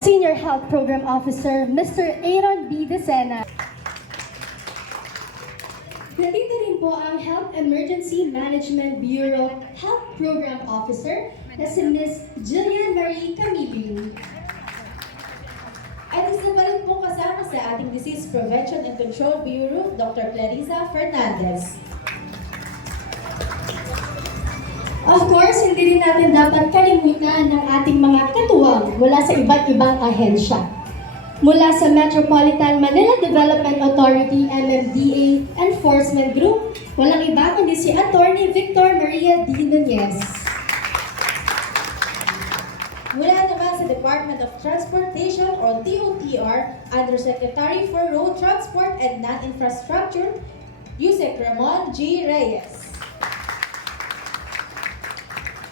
Senior Health Program Officer, Mr. Aaron B. Decena. Nandito rin po ang Health Emergency Management Bureau Health Program Officer na si Ms. Jillian Marie Camilling. At isa pa rin po kasama sa ating Disease Prevention and Control Bureau, Dr. Clarissa Fernandez. Of course, hindi rin natin dapat kalimutan ng ating mga katuwang mula sa iba't ibang ahensya. Mula sa Metropolitan Manila Development Authority, MMDA Enforcement Group, walang iba kundi si Attorney Victor Maria D. Nunez. Mula naman sa Department of Transportation or DOTR, Undersecretary for Road Transport and Non-Infrastructure, Yusek Ramon G. Reyes.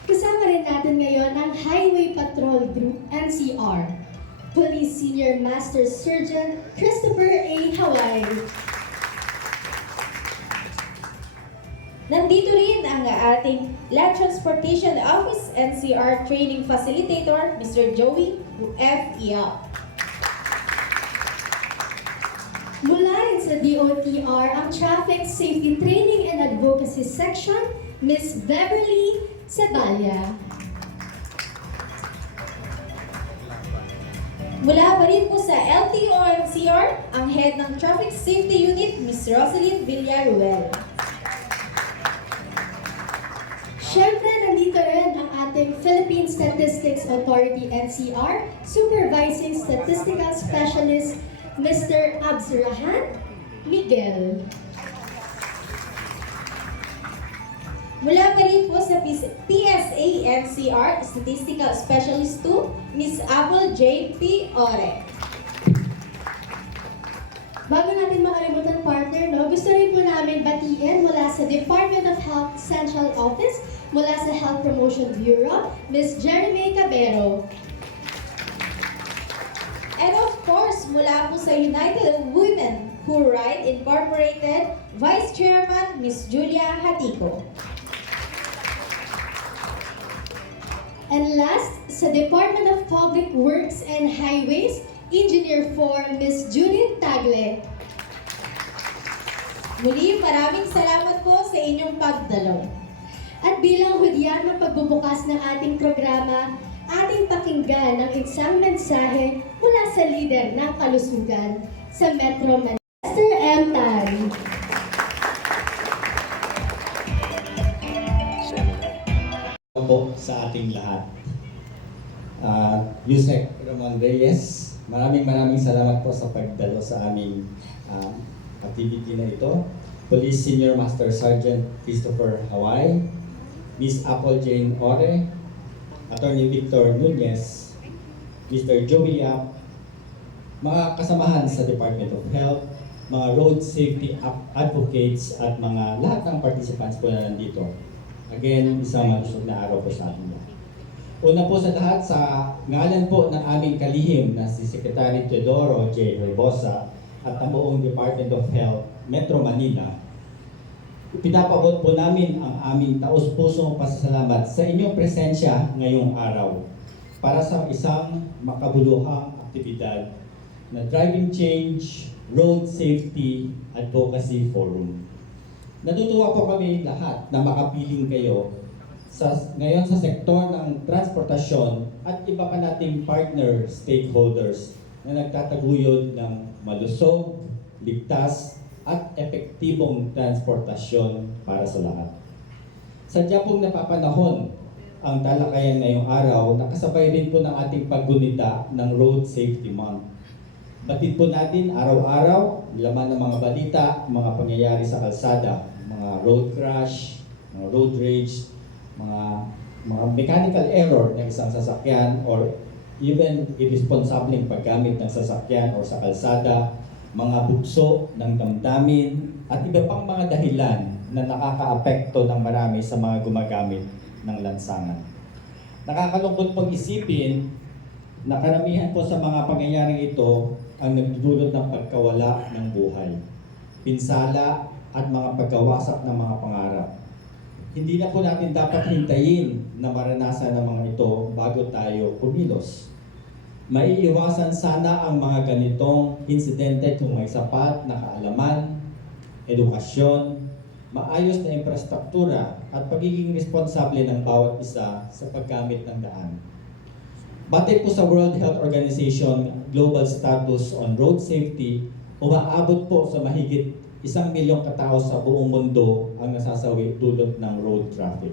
Kasama rin natin ngayon ang Highway Patrol Group, NCR. Police Senior Master Sergeant Christopher A. Haway. Nandito rin ang ating Land Transportation Office NCR Training Facilitator, Mr. Joey F. Iap. Mula rin sa DOTR ang Traffic Safety Training and Advocacy Section, Ms. Beverly Seballa. Mula pa rin po sa LTO-NCR, ang Head ng Traffic Safety Unit, Ms. Rosalyn Villaruel. Siyempre, nandito rin ang ating Philippine Statistics Authority NCR, Supervising Statistical Specialist, Mr. Abzurahan Miguel. Mula pa rin po sa PSA-NCR, Statistical Specialist 2, Ms. Apple J. P. Ore. Bago natin makalimutan, partner, gusto rin po namin batiin mula sa Department of Health Central Office, mula sa Health Promotion Bureau, Ms. Jeremy Cabero. And of course, mula po sa United Women Who Ride Incorporated, Vice Chairman, Ms. Julia Hatico. And last, sa Department of Public Works and Highways, Engineer 4, Ms. Judith Tagle. Muli, maraming salamat po sa inyong pagdalaw. At bilang hudyat ng pagbubukas ng ating programa, ating pakinggan ang isang mensahe mula sa lider ng kalusugan sa Metro Manila, Mr. M. Tan. Po sa ating lahat. Yusek Ramon Reyes, maraming salamat po sa pagdalo sa aming activity na ito. Police Senior Master Sergeant Christopher Haway, Miss Apple Jane Ore, Attorney Victor Nunez, Mr. Joey Yap, mga kasamahan sa Department of Health, mga road safety advocates at mga lahat ng participants po na nandito. Again, isang malusog na araw po sa ating lahat. Una po sa lahat, sa ngalan po ng aming kalihim na si Secretary Teodoro J. Rebosa at ang buong Department of Health, Metro Manila, pinapabot po namin ang aming taos-pusong pasasalamat sa inyong presensya ngayong araw para sa isang makabuluhang aktibidad na Driving Change Road Safety Advocacy Forum. Natutuwa po kami lahat na makapiling kayo ngayon sa sektor ng transportasyon at iba pa nating partner stakeholders na nagtataguyod ng malusog, ligtas at epektibong transportasyon para sa lahat. Sadya pong napapanahon ang talakayan ngayong araw na kasabay rin po ng ating paggunita ng Road Safety Month. Batid po natin araw-araw, laman ng mga balita, mga pangyayari sa kalsada, mga road crash, mga road rage, mga mechanical error ng isang sasakyan or even irresponsibleng paggamit ng sasakyan o sa kalsada, mga bugso ng damdamin at iba pang mga dahilan na nakakaapekto ng marami sa mga gumagamit ng lansangan. Nakakalungkot pong isipin na karamihan po sa mga pangyayaring ito ang nagdudulot ng pagkawala ng buhay, pinsala at mga pagkawasak ng mga pangarap. Hindi na po natin dapat hintayin na maranasan ng mga ito bago tayo kumilos. Maiiwasan sana ang mga ganitong insidente kung may sapat na kaalaman, edukasyon, maayos na infrastruktura at pagiging responsable ng bawat isa sa paggamit ng daan. Batay po sa World Health Organization Global Status on Road Safety, umaabot po sa mahigit 1 milyong katao sa buong mundo ang nasasawi dulot ng road traffic.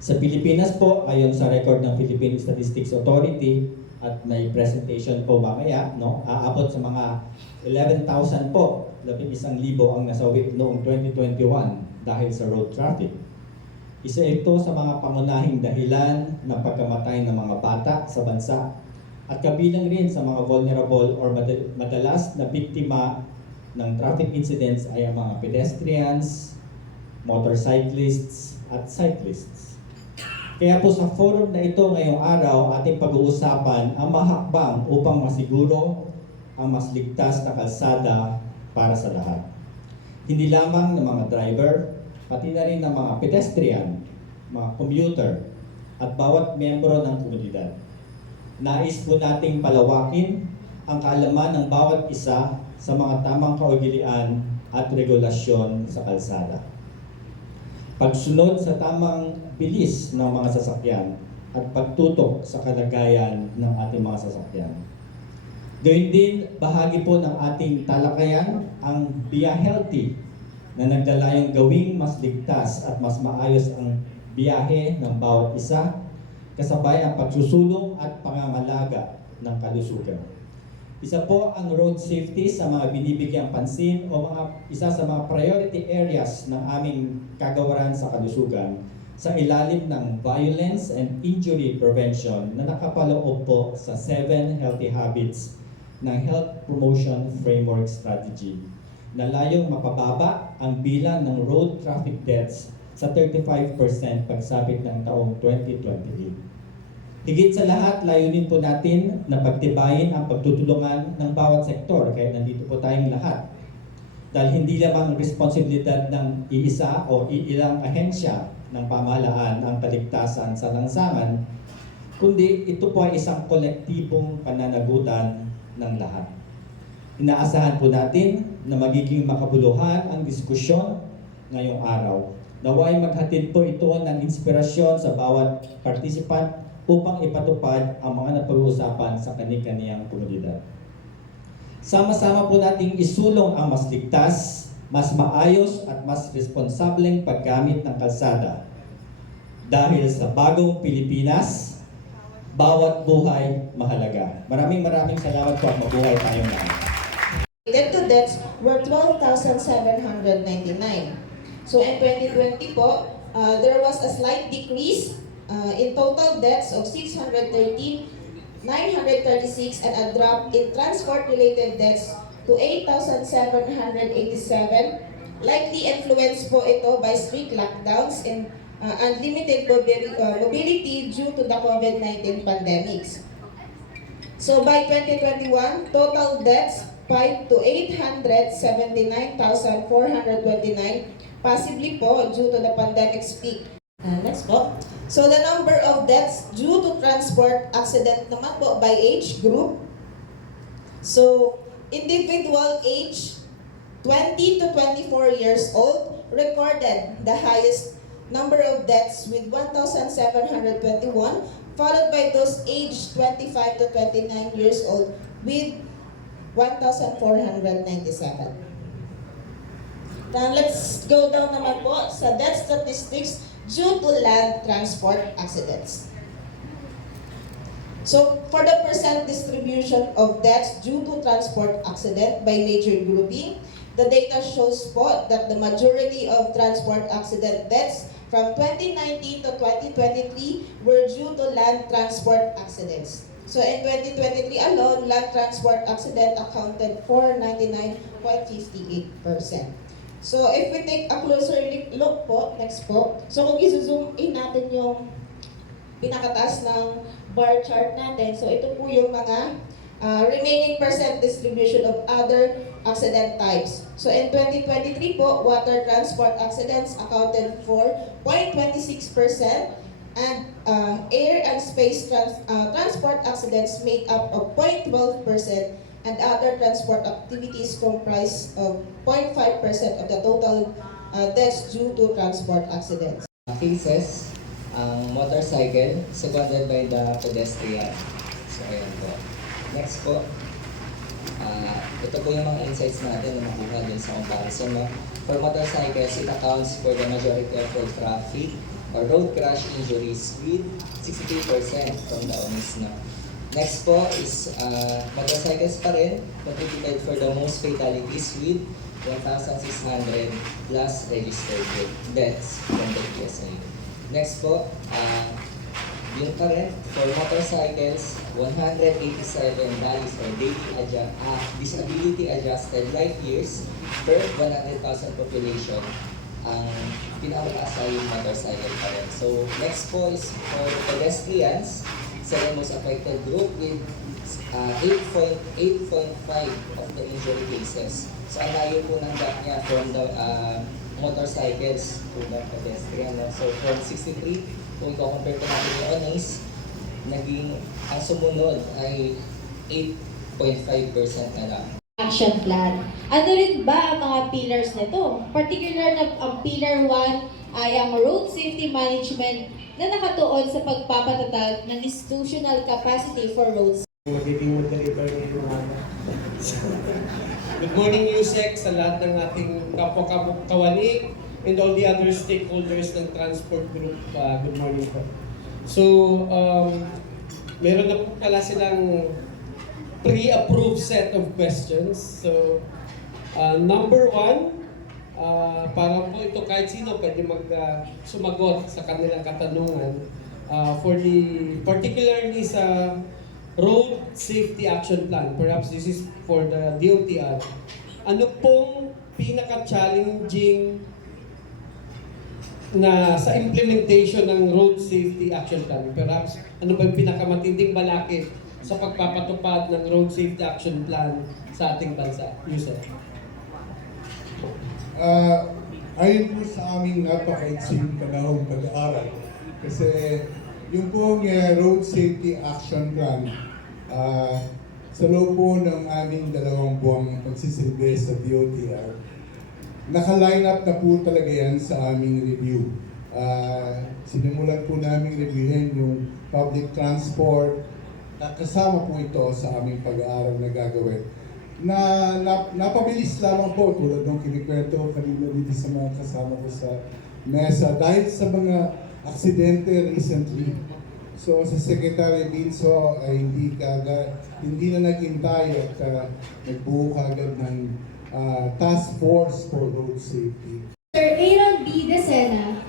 Sa Pilipinas po, ayon sa record ng Philippine Statistics Authority, at may presentation po mamaya, no? Aabot sa mga 11,000 po, 11,000 ang nasawi noong 2021 dahil sa road traffic. Isa ito sa mga pangunahing dahilan ng pagkamatay ng mga bata sa bansa at kabilang rin sa mga vulnerable or madalas na biktima ng traffic incidents ay ang mga pedestrians, motorcyclists at cyclists. Kaya po sa forum na ito ngayong araw, ating pag-uusapan ang mahakbang upang masiguro ang mas ligtas na kalsada para sa lahat. Hindi lamang ng mga driver, pati na rin ng mga pedestrian, mga commuter, at bawat miyembro ng komunidad. Nais po nating palawakin ang kaalaman ng bawat isa sa mga tamang kaugalian at regulasyon sa kalsada. Pagsunod sa tamang bilis ng mga sasakyan at pagtutok sa kalagayan ng ating mga sasakyan. Gayun din, bahagi po ng ating talakayan ang Via Healthy na nagdalayong gawing mas ligtas at mas maayos ang biyahe ng bawat isa kasabay ang pagsusulong at pangangalaga ng kalusugan. Isa po ang road safety sa mga binibigyang pansin o isa sa mga priority areas ng aming kagawaran sa kalusugan sa ilalim ng Violence and Injury Prevention na nakapaloob po sa 7 Healthy Habits ng Health Promotion Framework Strategy na layong mapababa ang bilang ng road traffic deaths sa 35% pagsapit ng taong 2028. Higit sa lahat, layunin po natin na pagtibayin ang pagtutulungan ng bawat sektor, kaya nandito po tayong lahat. Dahil hindi lamang responsibilidad ng iisa o iilang ahensya ng pamahalaan ang kaligtasan sa lansangan, kundi ito po ay isang kolektibong pananagutan ng lahat. Inaasahan po natin na magiging makabuluhan ang diskusyon ngayong araw. Naway maghatid po ito ng inspirasyon sa bawat participant upang ipatupad ang mga napag-uusapan sa kani-kaniyang komunidad. Sama-sama po nating isulong ang mas ligtas, mas maayos at mas responsableng paggamit ng kalsada. Dahil sa bagong Pilipinas, bawat buhay mahalaga. Maraming salamat po at mabuhay tayong lahat. To deaths were 12,799. So in 2020 po, there was a slight decrease in total deaths of 613,936 and a drop in transport-related deaths to 8,787. Likely influenced po ito by strict lockdowns and unlimited mobility due to the COVID-19 pandemics. So by 2021, total deaths spiked to 879,429, possibly po due to the pandemic's peak. Next po. So the number of deaths due to transport accident naman po by age group. So individual age 20 to 24 years old recorded the highest number of deaths with 1,721, followed by those aged 25 to 29 years old with 1,497. Then let's go down naman po sa death statistics due to land transport accidents. So, for the percent distribution of deaths due to transport accident by major grouping, the data shows po that the majority of transport accident deaths from 2019 to 2023 were due to land transport accidents. So, in 2023 alone, land transport accident accounted for 99.58%. So, if we take a closer look po, next po. So, kung i-zoom in natin yung pinakataas ng bar chart natin, so ito po yung mga remaining percent distribution of other accident types. So, in 2023 po, water transport accidents accounted for 0.26%, and air and space transport accidents make up of 0.12%, and other transport activities comprise of 0.5% of the total deaths due to transport accidents. Cases, ang motorcycle, seconded by the pedestrian. So, ayan po. Next po, ito po yung mga insights natin na makuha din sa comparison. No? For motorcycles, it accounts for the majority of road traffic or road crash injuries with 63% from the omis. No? Next po is motorcycles pa rin, contributed for the most fatalities with 1,600 plus registered deaths from the PSA. Next po, yun pa rin, for motorcycles, 187 days or disability adjusted life years per 100,000 population. Ang pinakamataas ay yung motorcycle pa rin. So, next po is for the pedestrians, second most affected group with 8.5 of the injury cases. So, ang layo po ng gap niya from the motorcycles to the pedestrian. No? So, from 63, kung i-compare po natin yung onis, ang sumunod ay 8.5% na lang. Action plan. Ano rin ba ang mga pillars nito? Particular na ang pillar 1 ay ang road safety management na nakatuon sa pagpapatatag ng institutional capacity for roads. Magiging moderator ngayong umaga. Good morning, Yusek, sa lahat ng ating kapwa-kawani and all the other stakeholders ng transport group. Good morning po. So, meron na po pala silang pre-approved set of questions. So, number 1, para po ito kahit sino pwede sumagot sa kanilang katanungan. For the particularly sa Road Safety Action Plan, perhaps this is for the DOTR. Ano pong pinaka-challenging na sa implementation ng Road Safety Action Plan? Perhaps ano ba yung pinakamatinding balakid sa pagpapatupad ng Road Safety Action Plan sa ating bansa? Yusef. Ayon po sa aming napaka-iksing panahong pag-aaral, kasi yung pong Road Safety Action Plan, sa loob po ng aming 2 buwang pagsisilbi sa DOTR, naka-line up na po talaga yan sa aming review. Sinimulan po namin reviewin yung public transport, kasama po ito sa aming pag-aaral na gagawin. Napabilis lamang po tulad ng kinikwento kanina dito sa mga kasama ko sa mesa dahil sa mga aksidente recently. So sa Secretary Binso ay hindi na naghintay at nagbuo kagad ng task force for road safety. Sir Aaron B. Desena.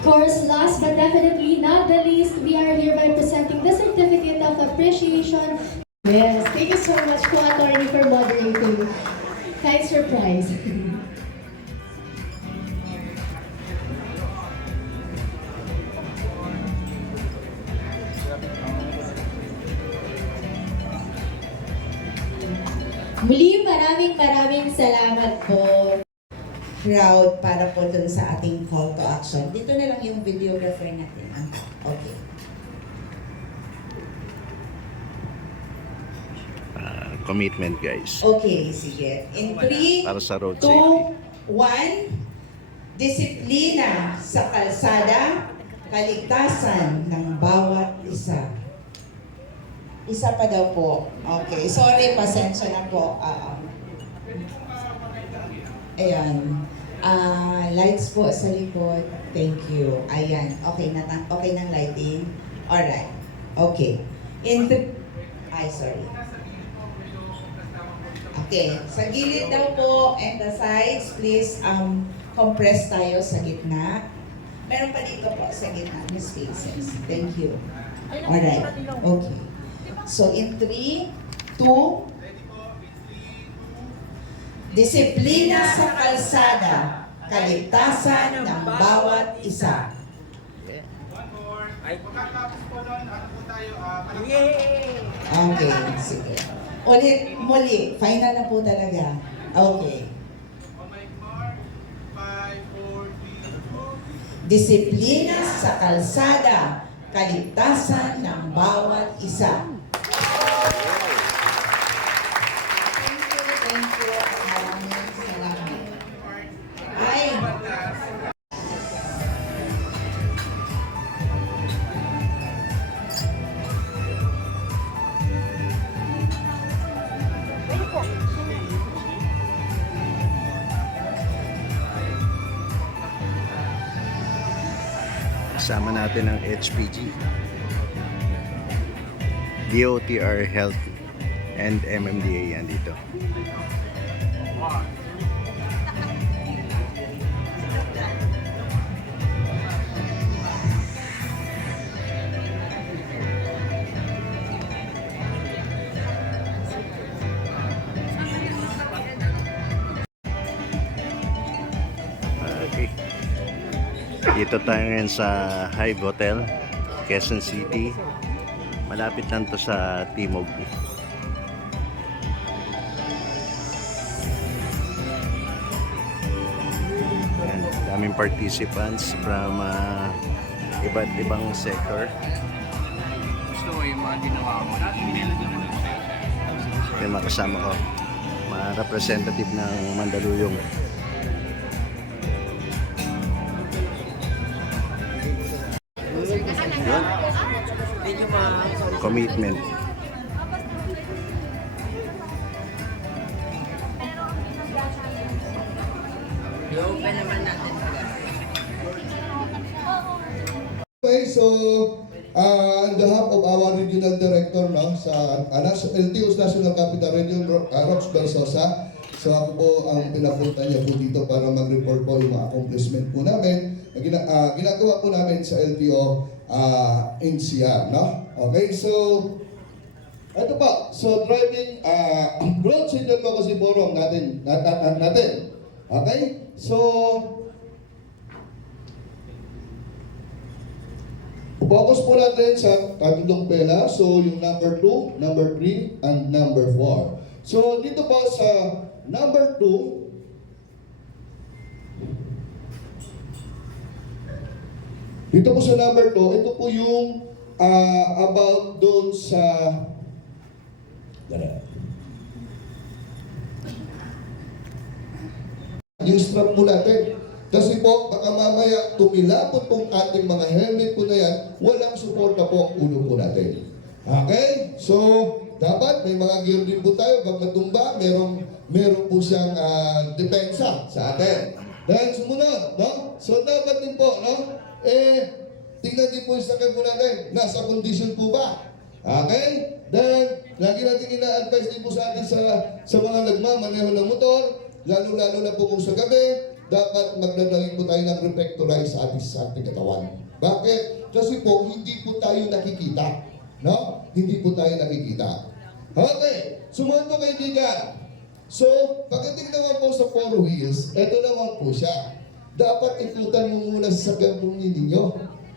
Of course, last but definitely not the least, we are hereby presenting the Certificate of Appreciation. Yes, thank you so much po, Attorney, for moderating. Kahit surprise. Muli, maraming salamat po. Crowd para po dun sa ating call to action. Dito na lang yung videographer natin. Okay. Commitment, guys. Okay, sige. In 3, Para sa road 2, safety. 1, disiplina sa kalsada, kaligtasan ng bawat isa. Isa pa daw po. Okay, sorry, pasensya na po. Ayan. Lights po sa likod. Thank you. Ayan. Okay na ng lighting. Alright. Okay. Sorry. Okay. Sa gilid daw po and the sides, please compress tayo sa gitna. Meron pa dito po sa gitna ng spaces. Thank you. Alright. Okay. So in 3, 2, disiplina sa kalsada, kaligtasan ng bawat isa. Okay, sige. Ulit, muli, final na po talaga. Okay. Disiplina sa kalsada, kaligtasan ng bawat isa. Thank you, at maraming salamat. Ay, Kasama natin ang HPG, DOTR Health and MMDA yan dito. Okay. Dito tayo ngayon sa Hive Hotel, Quezon City. Malapit lang to sa Timog. Ayan, daming participants from iba't ibang sector. Gusto ko yung mga ginawa mo. Yung mga kasama ko, mga representative ng Mandaluyong. Yun. Commitment. Okay, so on behalf of our regional director no, sa LTO's National Capital Region, Rox Bersosa, so ako po ang pinapunta niya po dito para mag-report po yung mga accomplishment po namin na ginagawa po namin sa LTO NCR. No? Okay, so ito po, so driving growth signal po kasi forum natin. Okay, so focus po natin sa tatlong pela. So, yung number 2, number 3, and number 4. So, dito po sa number 2, dito po sa number 2, ito po yung about doon sa yung strap po natin. Kasi po, baka mamaya tumilapot pong ating mga helmet po na yan, walang suporta po ang ulo po natin. Okay? So, dapat may mga gear din po tayo. Pag matumba, meron po siyang depensa sa atin. Dahil sumunod, no? So, dapat din po, no? Tingnan din po yung sakay po natin. Nasa condition po ba? Okay? Then, lagi natin ina-advise din po sa atin sa mga nagmamaneho ng motor, lalo-lalo na po kung sa gabi, dapat magdadalhin po tayo ng reflectorize sa ating katawan. Bakit? Kasi po, hindi po tayo nakikita. No? Hindi po tayo nakikita. Okay, sumunod po kaibigan. So, pagdating naman po sa 4 wheels, ito naman po siya. Dapat ikutan mo muna sa gagawin ninyo.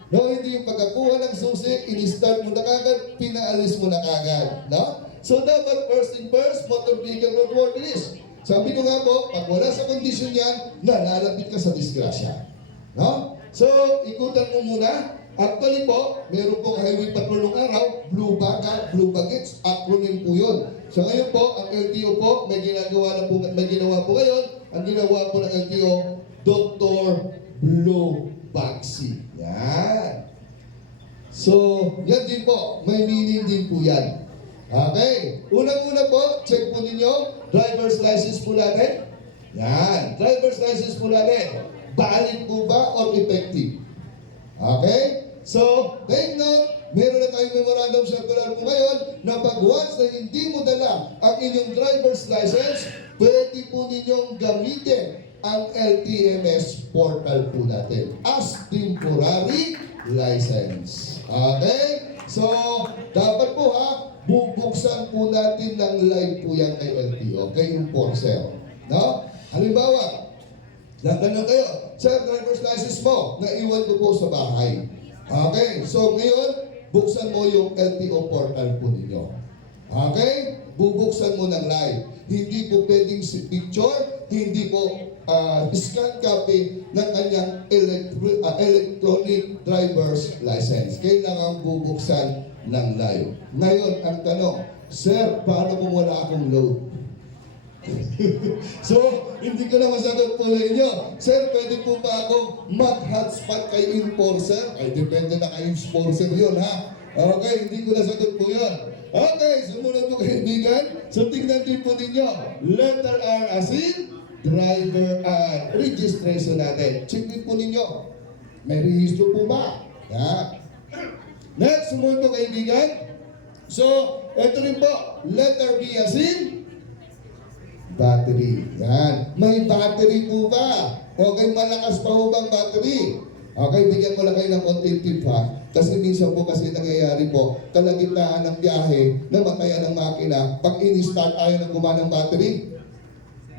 No, hindi yung pagkakuha ng susi, in-start mo na kagad, pinaalis mo na kagad. No? So, dapat first thing first, motor vehicle roadworthiness. Sabi ko nga po, pag wala sa kondisyon yan, nalalapit ka sa disgrasya. No? So, ikutan mo muna. Actually po, meron pong highway patrol ng araw, Blue Baggage, acronym po yun. So ngayon po, ang LTO po, may ginawa po ngayon, ang ginawa po ng LTO, Dr. Blue Vaccine. Yan. So, yan din po, may meaning din po yan. Okay. Unang-una po, check po ninyo, driver's license po natin. Yan. Driver's license po natin. Valid po ba or effective? Okay? So, take note, meron na tayong memorandum circular po ngayon na pag once na hindi mo dala ang inyong driver's license, pwede po ninyong gamitin ang LTMS portal po natin as temporary license. Okay? So, dapat po bubuksan po natin ng live po yan kay LTO, kay enforcer. No? Halimbawa, nagtanong kayo, sa driver's license mo, naiwan ko po sa bahay. Okay, so ngayon, buksan mo yung LTO portal po ninyo. Okay? Bubuksan mo ng live. Hindi po pwedeng si picture, hindi po scan copy ng kanyang electronic driver's license. Kailangan bubuksan ng live. Ngayon, ang tanong, Sir, paano kung wala akong load? So, hindi ko na masagot po ninyo. Sir, pwede po ba akong mag-hotspot kay enforcer? Ay, depende na kay enforcer yun, ha? Okay, hindi ko nasagot po yun. Okay, sumunod po kaibigan. So, tingnan din po ninyo. Letter R as in driver registration natin. Check din po ninyo. May rehistro po ba? Yeah. Next, sumunod po kaibigan. So, ito rin po. Letter B as in battery. Yan. May battery po ba? Okay, malakas pa po bang battery? Okay, bigyan ko lang kayo ng konting tip ha. Kasi minsan po kasi nangyayari po, kalagitnaan ng biyahe, namatayan ng makina, pag in-start ayaw ng gumana ng battery.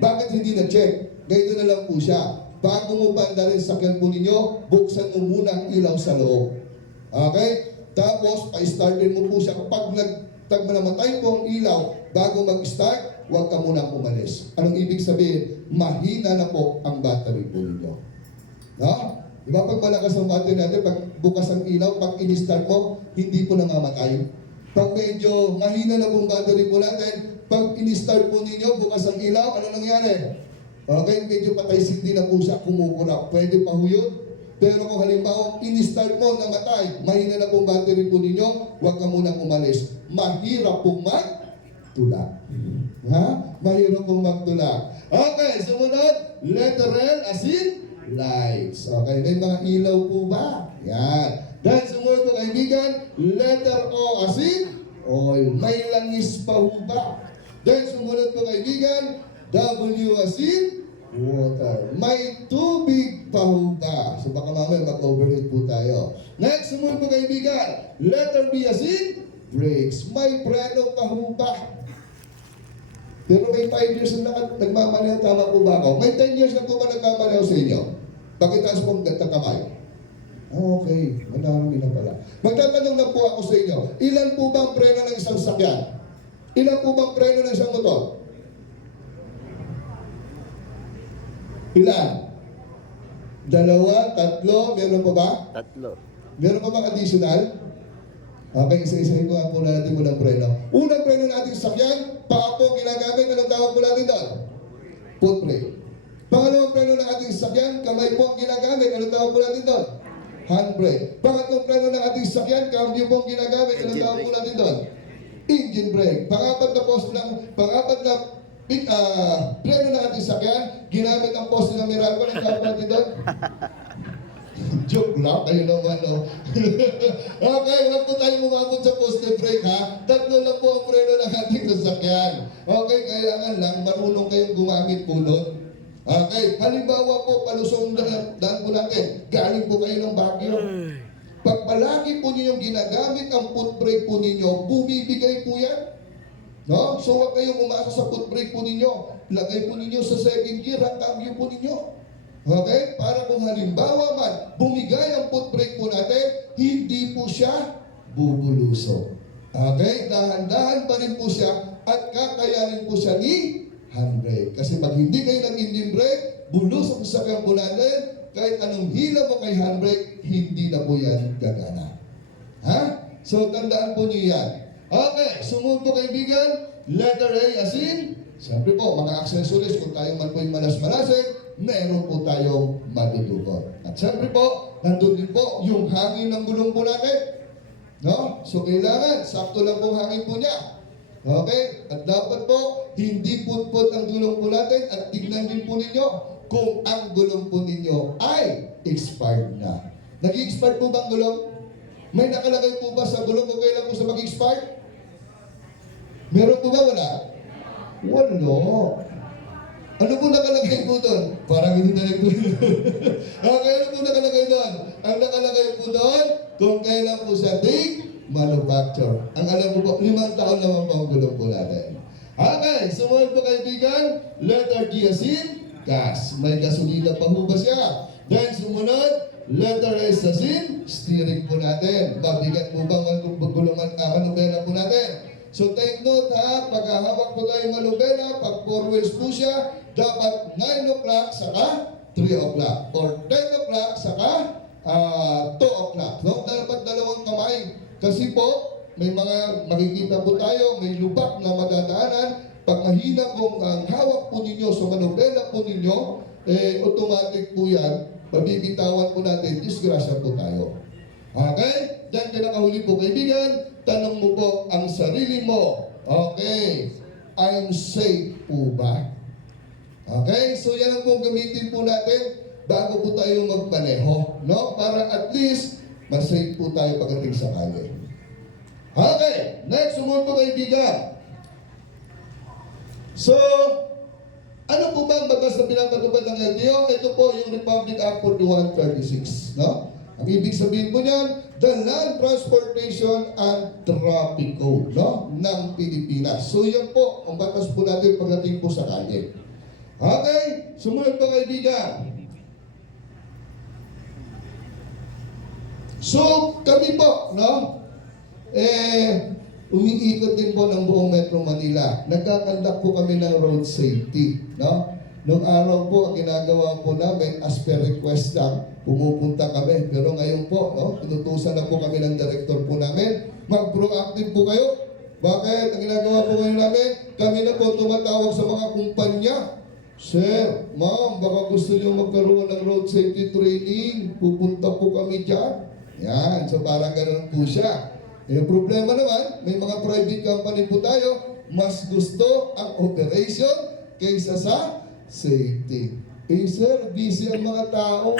Bakit hindi na-check? Ganito na lang po siya. Bago mo banda rin sakyan po ninyo, buksan mo muna ang ilaw sa loob. Okay? Tapos, pa-startin mo po siya. Kapag namatay po ang ilaw, bago mag-start, huwag ka munang umalis. Anong ibig sabihin? Mahina na po ang battery po ninyo. No? Di ba pag malakas ang battery natin, pag bukas ang ilaw, pag in-start mo, hindi po namamatay. Pag medyo mahina na pong battery po natin, pag in-start po ninyo, bukas ang ilaw, ano nangyari? Okay, medyo patay sindi na po siya, kumukulap. Pwede pa ho yun. Pero kung halimbawa, in-start mo, namatay, mahina na pong battery po ninyo, huwag ka munang umalis. Mahirap pong magtulak. Ha? Mahirap pong magtulak. Okay, sumunod, letter L as in lights. Okay, may mga ilaw po ba? Yan. Then sumunod po kaibigan, letter O as in oil. May langis pa po ba? Then sumunod po kaibigan, W as in water. May tubig pa po ba? So baka mamaya mag-overhead po tayo. Next, sumunod po kaibigan, letter B as in brakes. May preno pa po ba? Pero may 5 years na nagmamaneho, tama po ba ako? May 10 years na po ba nagmamaneho sa inyo? Pakitaas po ang kamay. Okay, marami na pala. Magtatanong lang po ako sa inyo, ilan po ba ang preno ng isang sakyan? Ilan po ba ang preno ng isang motor? Ilan? 2, 3, meron pa ba? 3. Meron pa bang additional? Okay, isa-isahin ko ang po natin muna ang preno. Unang preno natin sa sakyan, paa po ginagamit. Anong tawag po natin doon? Foot brake. Pangalawang preno ng ating sakyan, kamay po ang ginagamit. Anong tawag po natin doon? Handbrake. Pangatlong preno ng ating sakyan, cambio po ang ginagamit. Anong tawag po natin doon? Engine brake. Pangapat na preno ng ating sakyan, ginamit ang poste ng Meralco. Anong tawag natin doon? Joke lang, kayo naman, no? Okay, huwag po tayong umabot sa poste brake, ha? 3 lang po ang preno ng ating sasakyan. Okay, kailangan lang marunong kayong gumamit po nun. Okay, halimbawa po, palusong daan po natin, galing po kayo ng Baguio. Pag palagi po niyo yung ginagamit ang foot brake po ninyo, bumibigay po yan. No? So huwag kayong umasa sa foot brake po ninyo. Lagay po ninyo sa second gear, ang cambio po ninyo. Okay? Para kung halimbawa man, bumigay ang foot brake po natin, hindi po siya bubuluso. Okay? Dahan-dahan pa rin po siya at kakayanin po siya ni handbrake. Kasi pag hindi kayo nag-engine brake, bulusok sa sakyan po natin, kahit anong hila mo kay handbrake, hindi na po yan gagana. Ha? So, tandaan po niyo yan. Okay, sumunod po kaibigan, letter A as in, siyempre po, mga accessories, kung tayo man po yung malas-malasin, meron po tayong madudukot. At siyempre po, nandun din po yung hangin ng gulong po natin. No? So, kailangan, sakto lang po hangin po niya. Okay? At dapat po, hindi put-put ang gulong po natin at tignan din po ninyo kung ang gulong po ninyo ay expired na. Nag-expired po ba ang gulong? May nakalagay po ba sa gulong kung kailan po sa mag-expired? Meron po ba? Wala? Wala. Ano po nakalagay po doon? Parang hindi nakalagay okay, ano po nakalagay doon? Ang nakalagay po doon, kung kailan po sa date, manufacture. Ang alam mo po, 5 taon naman po ang gulong po natin. Okay, sumunod po kaibigan, letter G as in gas. May gasolina pa ho ba siya? Then sumunod, letter S sa sin, steering po natin. Mabigat po bang manubela po natin? So take note ha, pag hawak po tayo manubela, pag 4 wheels po siya, dapat 9 o'clock saka 3 o'clock. Or 10 o'clock saka 2 o'clock. No? Dapat dalawang kamay. Kasi po, may mga makikita po tayo, may lubak na madadaanan. Pag mahina pong ang hawak po ninyo sa manubela po ninyo, automatic po yan, mabibitawan po natin, disgrasya po tayo. Okay? Diyan ka nakahuli po kaibigan, tanong mo po ang sarili mo. Okay, I'm safe po ba? Okay, so yan ang pong gamitin po natin bago po tayo magmaneho, no? Para at least, mas-safe po tayo pagdating sa kalye. Okay, next sumunod po kaibigan. So, ano po ba ang batas na pinapatupad ng LTO? Ito po yung Republic Act 4136, no? Ang ibig sabihin po niyan, the Land Transportation and Traffic Code, no? Ng Pilipinas. So yan po, ang batas po natin pagdating po sa kalye. Okay, sumunod po kaibigan. So, kami po, no? Umiikot din po ng buong Metro Manila. Nagkakandak po kami ng road safety, no? Noong araw po, ang ginagawa po namin, as per request lang, pumupunta kami. Pero ngayon po, no, tinutusan na po kami ng director po namin. Mag-proactive po kayo. Bakit? Ang ginagawa po ngayon namin, kami na po tumatawag sa mga kumpanya. Sir, ma'am, baka gusto niyo magkaroon ng road safety training. Pupunta po kami dyan. Yan, so parang ganoon po siya. Yung problema naman, may mga private company po tayo, mas gusto ang operation kaysa sa safety. Sir, busy ang mga tao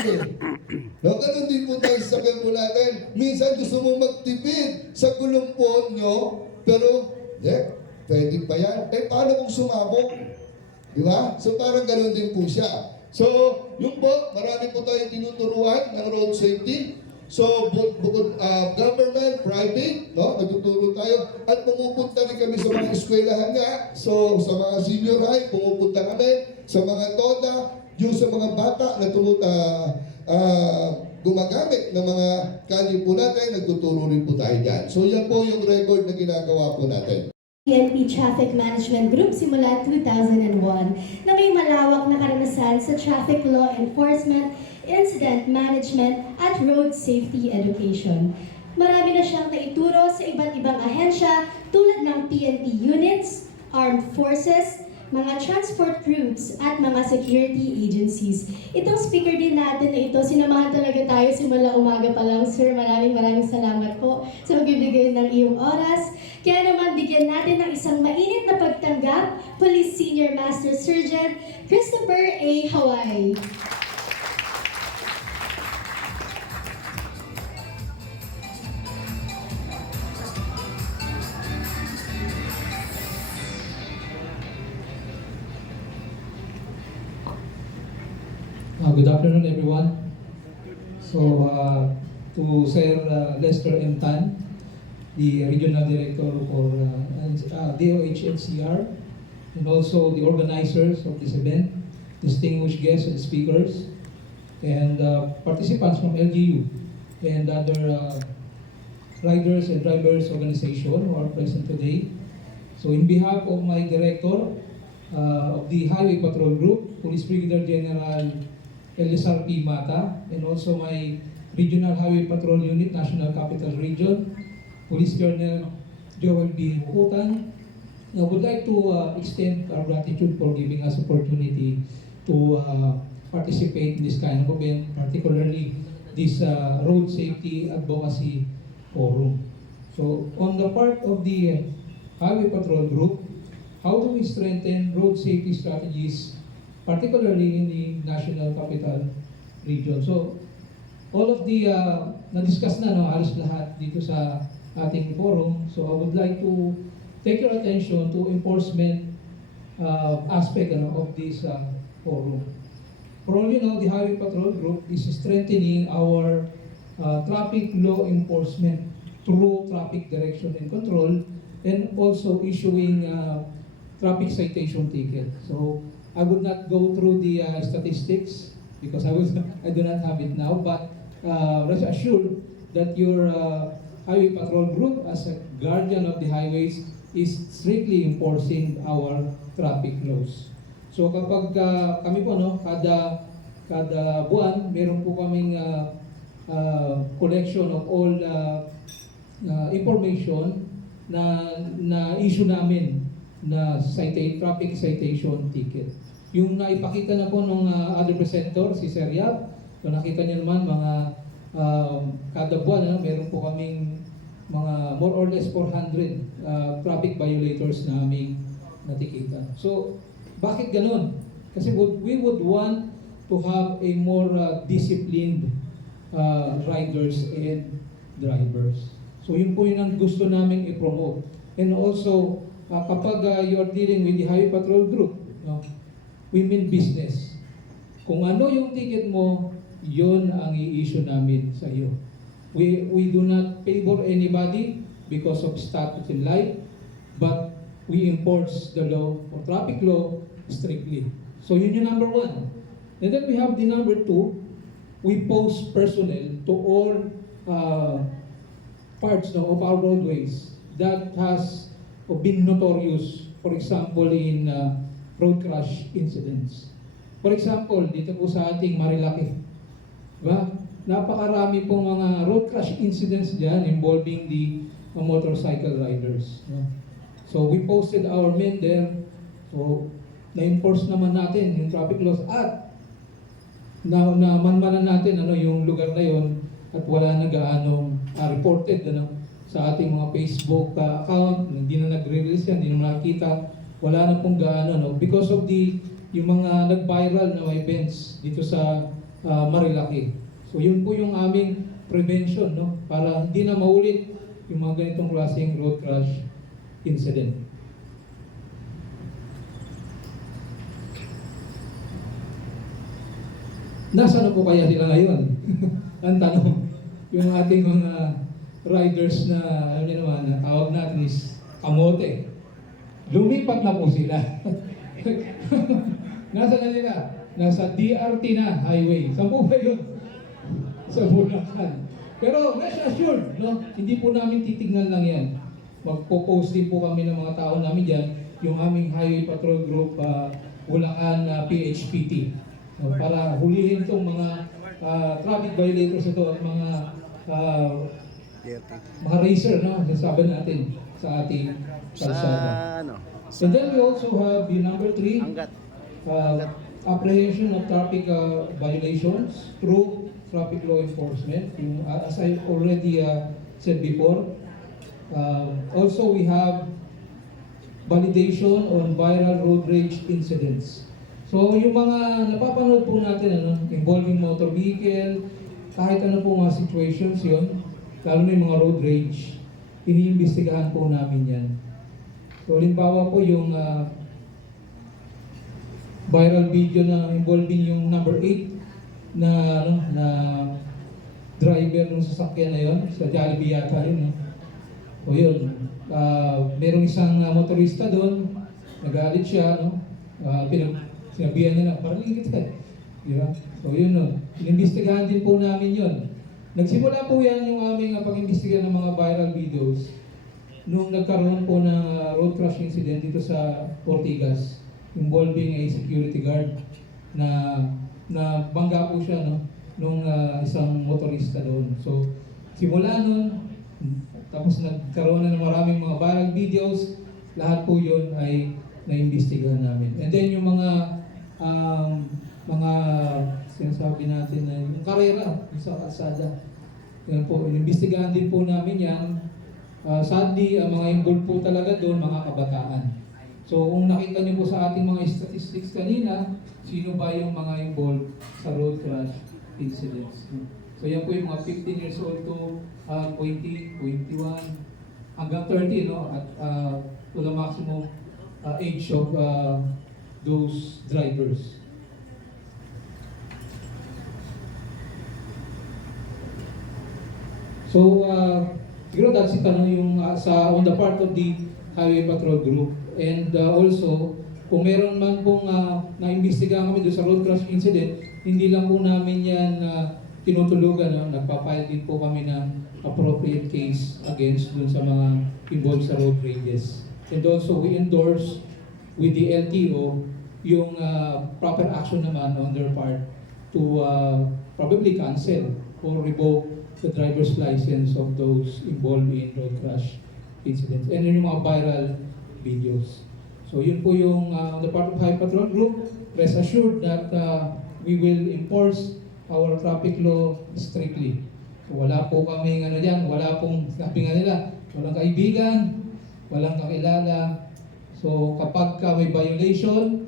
No, ganun din po tayo sa sakyan po natin. Minsan gusto mo magtipid sa gulumpon nyo, pero, pwede pa yan. Paano kung sumabog? Di ba? So parang ganun din po siya. So, yung po, marami po tayong tinuturuan ng road safety. So, bukod government, private, no? Nagtuturo tayo. At pumupunta rin kami sa mga eskwelahan nga. So, sa mga senior high, pumupunta kami. Sa mga TODA, yung sa mga bata na gumagamit ng mga kalye po natin, nagtuturo rin po tayo dyan. So, yan po yung record na ginagawa po natin. PNP Traffic Management Group simula 2001 na may malawak na karanasan sa traffic law enforcement, incident management, at road safety education. Marami na siyang naituro sa iba't ibang ahensya tulad ng PNP units, armed forces, mga transport groups, at mga security agencies. Itong speaker din natin na ito, sinamahan talaga tayo simula umaga pa lang. Sir, maraming salamat po sa pagbibigay ng iyong oras. Kaya naman, bigyan natin ng isang mainit na pagtanggap, Police Senior Master Sergeant Christopher A. Haway. Good afternoon, everyone. So, to Sir Lester M. Tan, the Regional Director for DOH-NCR, and also the organizers of this event, distinguished guests and speakers, and participants from LGU, and other riders and drivers organization who are present today. So, in behalf of my Director of the Highway Patrol Group, Police Brigadier General Elisar P. Mata, and also my Regional Highway Patrol Unit, National Capital Region, Police Colonel Joel B. Hukutan. I would like to extend our gratitude for giving us opportunity to participate in this kind of event, particularly this Road Safety Advocacy Forum. So, on the part of the Highway Patrol Group, how do we strengthen road safety strategies, particularly in the National Capital Region? So, all of the na-discuss na, no, halos lahat dito sa ating forum. So, I would like to take your attention to enforcement aspect of this forum. For all you know, the Highway Patrol Group is strengthening our traffic law enforcement through traffic direction and control, and also issuing traffic citation ticket. So, I would not go through the statistics because I do not have it now, but rest assured that your highway patrol group as a guardian of the highways is strictly enforcing our traffic laws. So kapag kami po kada buwan meron po kaming collection of all information na issue namin na traffic citation ticket. Yung naipakita na po ng other presenter, si Sir Yap, so nakita niyo naman mga kada buwan, meron po kaming mga more or less 400 traffic violators na aming natikita. So, bakit ganun? Kasi we would want to have a more disciplined riders and drivers. So, yun po yun ang gusto namin i-promote. And also, kapag you are dealing with the Highway Patrol Group, we mean business. Kung ano yung ticket mo, yun ang i-issue namin sa iyo. We do not favor anybody because of status in life, but we enforce the law or traffic law strictly. So yun yung number one. And then we have the number two, we post personnel to all parts of our roadways that has been notorious, for example, in road crash incidents. For example, dito po sa ating Marilaki, diba? Napakarami pong mga road crash incidents dyan involving the motorcycle riders. So we posted our men there. So na-enforce naman natin yung traffic laws at manmanan natin yung lugar na yon at wala na gaanong reported sa ating mga Facebook account. Hindi na nagre-release yan, hindi na nakita. Wala na pong gaano because of yung mga nag-viral na events dito sa Marilaki. So yun po yung aming prevention para hindi na maulit yung mga ganitong klaseng road crash incident. Nasaan na po kaya sila ngayon? Ang tanong, yung ating mga riders na alam niyo naman, na tawag natin is kamote. Lumipat na po sila. Nasaan na sila? Nasa DRT na highway. Saan po ba yun? Sa Bulacan. Pero rest assured, hindi po namin titignan lang yan. Magpo-post din po kami ng mga tao namin dyan, yung aming Highway Patrol Group Bulacan PHPT. Para hulihin itong mga traffic violators ito at mga racer, sasabi natin sa ating kalsada. And then we also have the number 3, apprehension of traffic violations through traffic law enforcement. As I already said before, also we have validation on viral road rage incidents. So yung mga napapanood po natin involving motor vehicle, kahit ano po mga situations yon, lalo na yung mga road rage, iniimbestigahan po namin yan. So halimbawa po yung viral video na involving yung number 8 na driver ng sasakyan na yon sa Jollibee yata yun. O yun, merong isang motorista doon, nagalit siya, sinabihan niya na, paraling kita diba? So yun, inimbestigahan din po namin yun. Nagsimula po yan yung aming pag-imbestiga ng mga viral videos nung nagkaroon po ng road crash incident dito sa Ortigas involving a security guard na bangga po siya nung isang motorista doon. So simula nun, tapos nagkaroon na ng maraming mga viral videos, lahat po yun ay naimbestigahan namin. And then yung mga sinasabi natin na yung karera sa kalsada, yan po, inimbestigahan din po namin yan. Sadly, ang mga involved po talaga doon, mga kabataan. So kung nakita niyo po sa ating mga statistics kanina, sino ba yung mga involved sa road crash incidents. So yan po yung mga 15 years old to 20, 21, hanggang 30, at to the maximum age of those drivers. So, siguro that's it, yung on the part of the Highway Patrol Group. And also, kung meron man pong naimbestigahan kami doon sa road crash incident, hindi lang po namin yan tinutulugan, no? Nagpapile din po kami ng appropriate case against dun sa mga involved sa road rages. And also, we endorse with the LTO yung proper action naman on their part to probably cancel or revoke the driver's license of those involved in road crash incidents. And yun yung mga viral videos. So yun po yung on the part of High Patrol Group, rest assured that we will enforce our traffic law strictly. So wala po kaming dyan, wala pong, sabi nga nila, walang kaibigan, walang kakilala. So kapag may violation,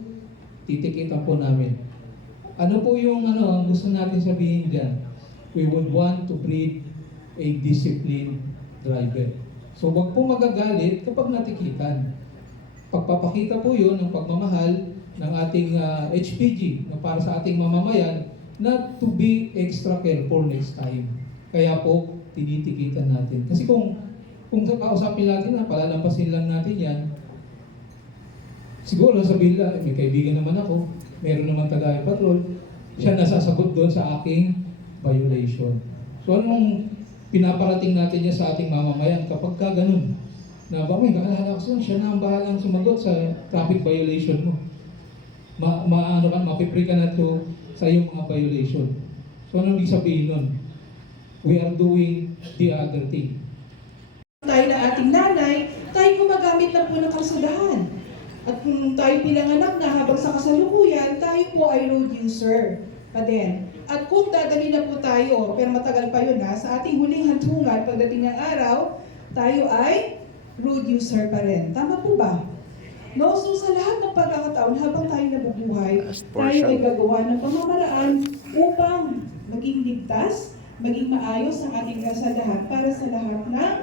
titikitan po namin. Ano po yung ang gusto natin sabihin dyan? We would want to breed a disciplined driver. So wag po magagalit kapag natikitan. Pagpapakita po yun ng pagmamahal ng ating HPG na para sa ating mamamayan na to be extra careful next time. Kaya po, tinitikitan natin. Kasi kung kausapin natin na palalampasin lang natin yan, siguro sabihin lang, may kaibigan naman ako, meron naman taga patrol, siya nasasagot doon sa aking violation. So anong pinaparating natin niya sa ating mamamayan kapag ka ganun? Na ba may kakalala ko siya na ang bahalang sumagot sa traffic violation mo. Mapipre ka na to sa iyong mga violation. So anong ibig sabihin nun? We are doing the other thing. Tayo na ating nanay, tayo gumagamit lang po ng kalsadahan. At kung tayo pinanganak na habang sa kasalukuyan, tayo po ay road user pa din. At kung dadali na po tayo, pero matagal pa yun sa ating huling hantungan, pagdating ng araw, tayo ay road user pa rin. Tama po ba? No? So sa lahat ng pagkakataon, habang tayo nabubuhay, tayo ay gagawa ng pamamaraan upang maging ligtas, maging maayos ang ating kalsadahan para sa lahat ng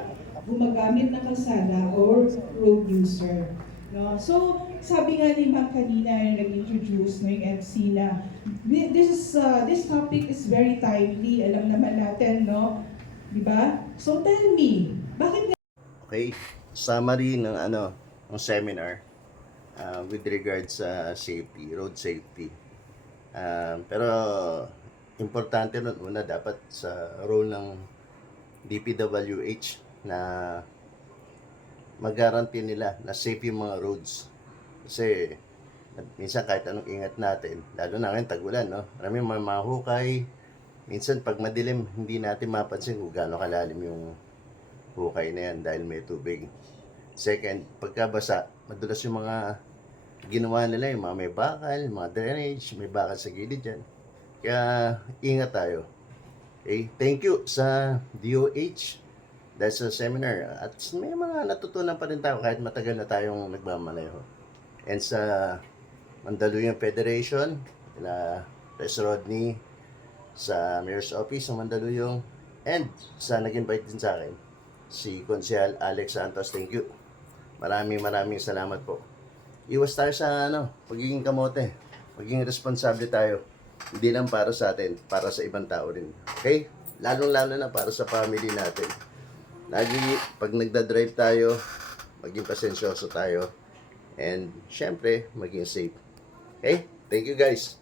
gumagamit ng kalsada or road user. No? So, sabi nga ni Ma'am kanina na nag-introduce no, yung MC na this topic is very timely, alam naman natin, no? Diba? So tell me, bakit Okay, summary ng ng seminar with regards sa safety, road safety. Pero importante nun una dapat sa role ng DPWH na mag-guarantee nila na safe yung mga roads. Kasi minsan kahit anong ingat natin, lalo na ngayon tag-ulan, no? Maraming mga mahukay. Minsan pag madilim, hindi natin mapansin kung gaano kalalim yung hukay na yan dahil may tubig. Second, pagkabasa, madulas yung mga ginawa nila, yung mga may bakal, mga drainage, may bakal sa gilid dyan. Kaya ingat tayo. Okay, thank you sa DOH dahil sa seminar. At may mga natutunan pa rin tayo kahit matagal na tayong nagmamaneho. And sa Mandaluyong Federation, na Pres Rodney, sa Mayor's Office ng Mandaluyong, and sa nag-invite din sa akin, si Konsehal Alex Santos, thank you. Maraming salamat po. Iwas tayo sa pagiging kamote. Maging responsable tayo. Hindi lang para sa atin, para sa ibang tao rin. Okay? Lalong-lalo na para sa family natin. Lagi, pag nagdadrive tayo, maging pasensyoso tayo. And, syempre, maging safe. Okay? Thank you guys.